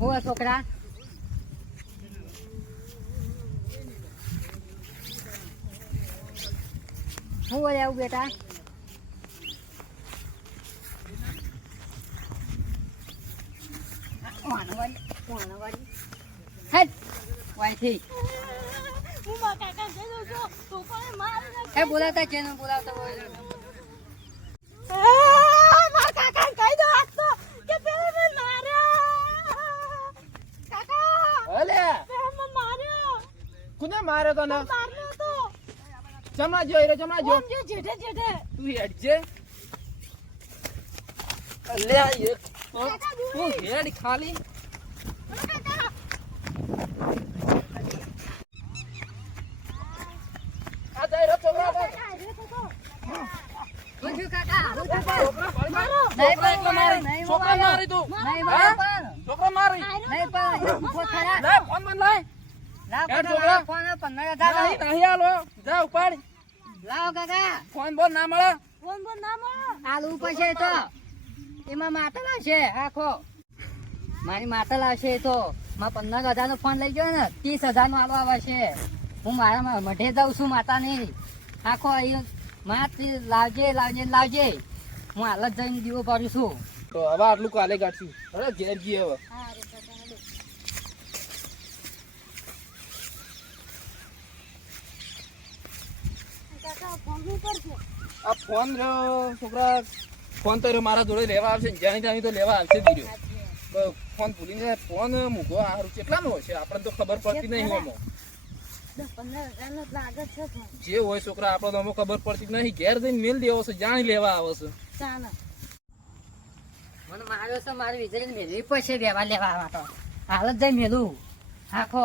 હું છોકરા હું હોય આવું બેટા વાણવાળી, વાણવાળી. હેટ, વાયથી. હું મારા કાકા જઈ દઉં છું છોકરાને મારી નાખે. એ બોલાવતા છે ને બોલાવતા હોય. આ, મારા કાકાને કહી દો આજ તો કે પેલો મને માર્યો. કાકા અલે પેલો મને માર્યો કોને તો ના માર્યો જમા જો એરો જમા જો જો જેઠે જેઠે તું હેડજે લે આ એક તું હેડ ખાલી આ જાય છોકરા. છોકરા મારો. મારી. મારો. મારી તું? મારો. છોકરા મારી નહીં પણ, ફોન બંધ લાય ફોન, પંદર હજાર નહીં લાવ. નહીં આલો જા ઉપાડ. લાવ કાકા. ફોન બોલ ના મળે? ફોન બોન ના મળે? આલુ પછી તો. એમાં માતા લાવશે આખો. મારી માતા લાવશે તો. માં પંદર હજાર નો ફોન લઈ ગયો ને ત્રીસ હજાર નો આલો આવશે છે. હું મારા મઢે દઉં છું માતા ની આખો અહીં માત લાવજે લાવજે લાવજે. હું હાલ જઈને દીવો પાડું છું. તો હવે આટલું કાલે કાઢશું. હવે ઘેર જઈએ હવે હા રે કાકા હેડો. કાકા ફોન નહીં કરશે આ ફોન રહ્યો, છોકરા, ફોન તો મારા જોડે લેવા આવશે જ્યાં ત્યાં તો લેવા આવશે જ ફોન ભૂલી જાય, ફોન મૂકો સારું કેટલાનો હશે આપણને તો ખબર પડતી નહીં હજારનો જ હોય છોકરા, આપણને તો ખબર પડતી નહીં. ઘેર જઈને મેલ દેવો છે, જાણી લેવા આવે છે. મને માર્યો છે, મારી વિજય મેળવી પડશે લેવા લેવા તો. હાલ જ જઈ મેલું. આખો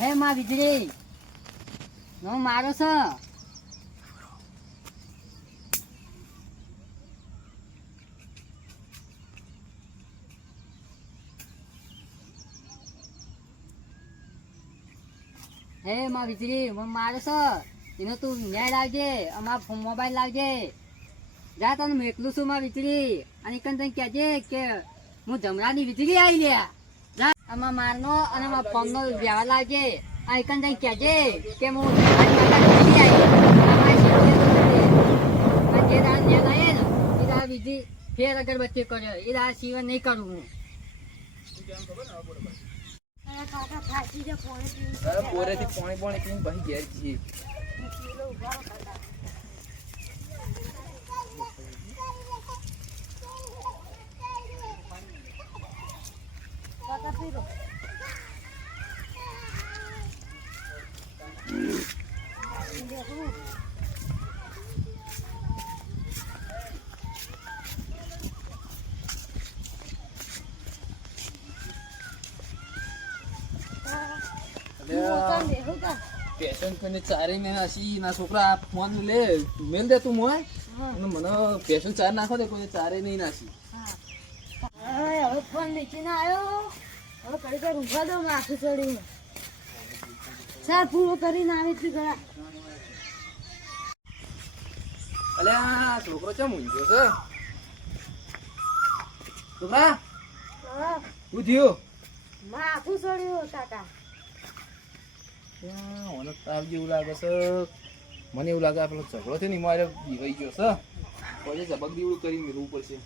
હે માં વીજળી. હું મારો છે હે માં વીજળી મને મારે છે એનો તું ન્યાય લાવજે, અમારા મોબાઈલ લાવજે. જા તને મેકલું છું માં વીજળી. અને કન તને કહેજે કે હું જમરાની વીજળી આવી લ્યા. આમાં મારનો અને આમાં ફોનનો વ્યવહાર લાવજે. આ એકન તને કહેજે કે હું જમરાની માતા વીજળી આવી. અમારી શક્તિ તો નથી. આ જે દાડા ન્યાય લાવે ને એ દાડા વીજળી ફેર અગરબત્તી કર્યો. એ રા સિવાય નહીં કરું હું. પોરેથી પાણી પાણી પીને પછી ઘેર જઈએ કિલો ઊભા રહો કાકા કાકા પી લો દેખું. એટલે મોટા દેખું કા? પેશન કરીને ચારે ને હસી ના છોકરા ફોન લે મેલ દે તું મોય. અને મને પેશન ચાર નાખો દે કોઈ ચારે નહીં નાસી હવે ફોન ફોન ના આવ્યો. હવે કડી કડી ઊંઘવા દો માથું ચડીને. ચાલ પૂરો કરીને આવે એટલી ઘણા અલે આ છોકરો ચમ ઊંઘ્યો છે? છોકરા શું થયું માથું ચડ્યું કાકા. મને તાવ જેવું લાગે છે. મને એવું લાગે આ પેલો ઝઘડો છે ને એમાં બીવાઈ ગયો છે. પછી ઝબક દીવડું કરી મેળવું પડશે.